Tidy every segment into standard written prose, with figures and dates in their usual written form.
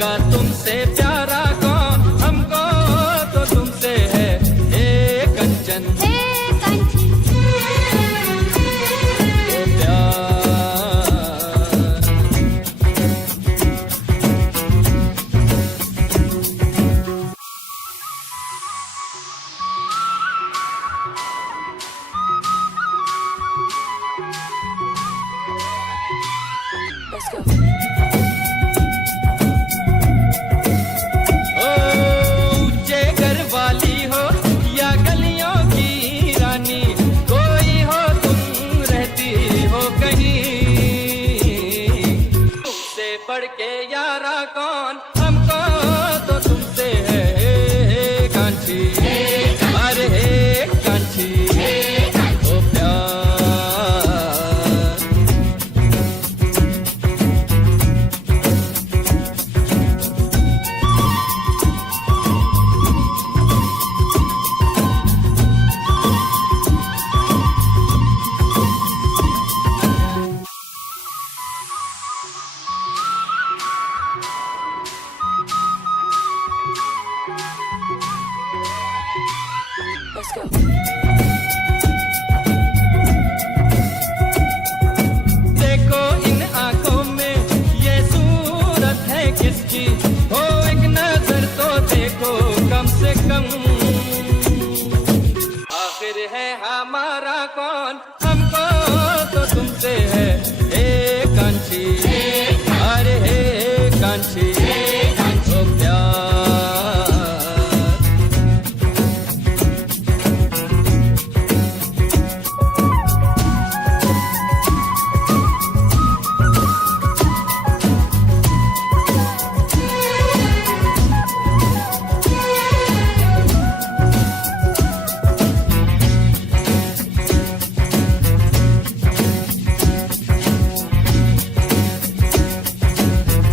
होगा तुमसे प्यारा कौन, हमको तो तुमसे है हे कंचन हे कंठी ओ प्यार। Let's go. ऊंचे घर वाली हो या गलियों की रानी, कोई हो तुम रहती हो कहीं, तुमसे बढ़ के यारा कौन, हमको तो तुमसे है कांची, अरे हे कांची ओ प्यार। Let's go. देखो इन आंखों में ये सूरत है किसकी, हो एक नजर तो देखो कम से कम, आखिर है हमारा कौन, हमको तो तुमसे है ए कांची, अरे हे कांची ओ प्यार।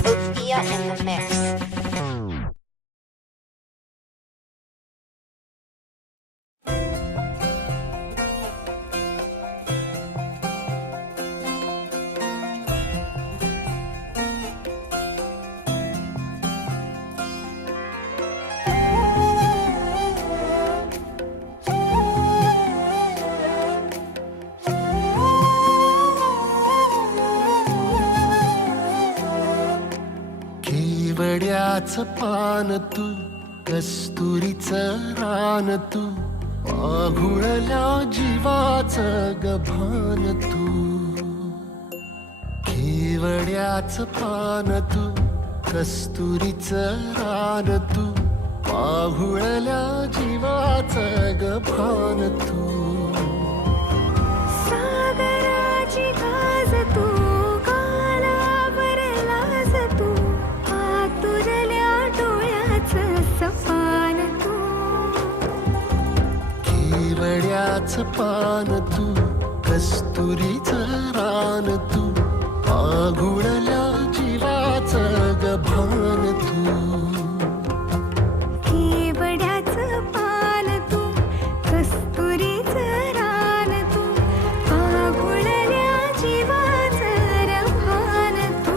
Uthia in the mix. केवड्याचं पान तू, कस्तुरीचं रान तू, पाघुळल्या जीवाचं गभान तू. केवड्याचं पान तू, कस्तुरीचं रान तू, पाघुळल्या जीवाचं गभान तू. सागराची गाज तू, कालावर लाज तू, आतुरल्या डोळ्याचं सपान तू. केवड्याचं पान तू, कस्तुरीचं रान तू, पाघुळल्या जीवाचं गभान तू. केवड्याचं पान तू, कस्तुरीचं रान तू, पागुळल्या जीवाचं रभान तू.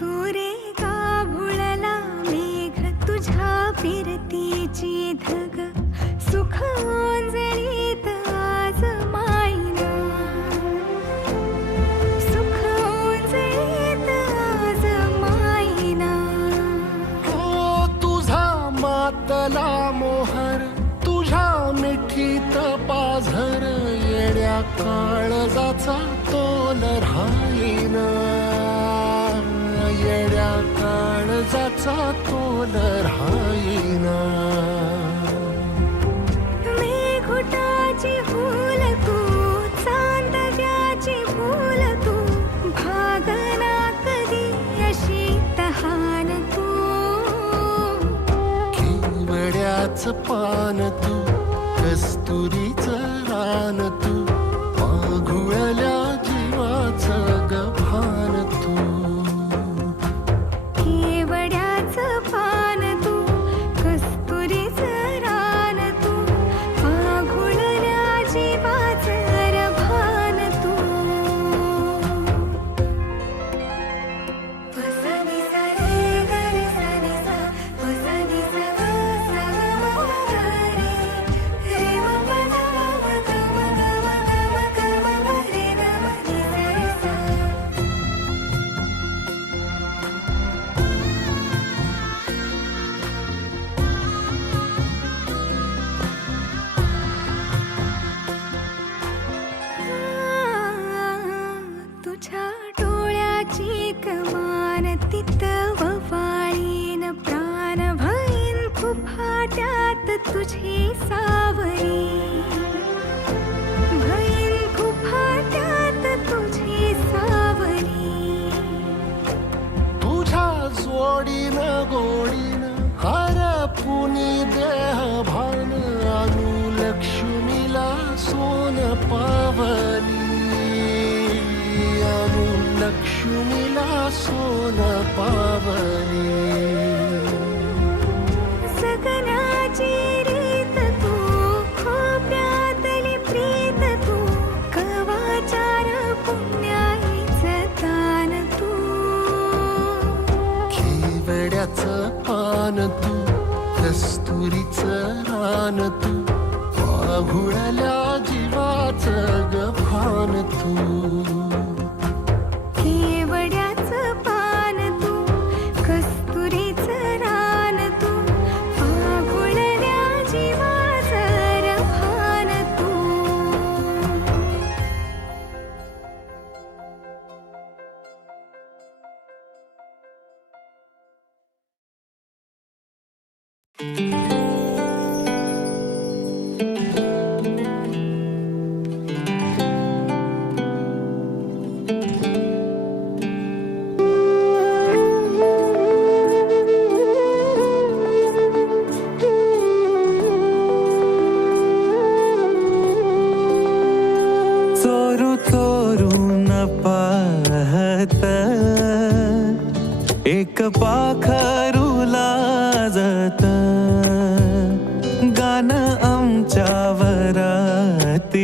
तू रे गाभुळला मेघ तुझ्या फिरतीची धग, सुख ओंजळीत आज माईना, सुख ओंजळीत आज माईना. हो तुझा मातला मोहर, तुझ्या मिठीत पाझर, येड्या काळजाचा तोल राहीना, येड्या काळजाचा तोल राहीना. मेघुटाची हुल तू, चांद भान तू माघुळल्या जीवाचं गभान तू केवड्याचं पान तू कस्तुरीचं रान तू आघुळल्या जीवाचं रभान तू वसनी सरे गरे सनी सा वसनी सग सग मग रे रे मग मग मग मग मग रे गमनी सरे सा तुझ्या डोळ्याची कमान तिथं ववाळीन प्राण भईन खुफाट्यात तुझी सावरी भईन खुफाट्यात तुझी सावरी तुझ्या जोडीनं गोडीनं हरपुनी देह भान आणू लक्ष्मीला सोन पावली आणू लक्ष्मीला सोन पावली सगनाची रीत तू खोप्यातली प्रीत तू कवाचार पुण्याईचं दान तू केवड्याचं पान तू कस्तुरीचं रान तू आघुळल्या जीवाचं गभान तू केवड्याचं पान तू कस्तुरीचं रान तू आघुळल्या जीवाचं रभान तू चोरू चोरून पाहत एक पाखरू लाजत गाणं आमच्या वरातीचं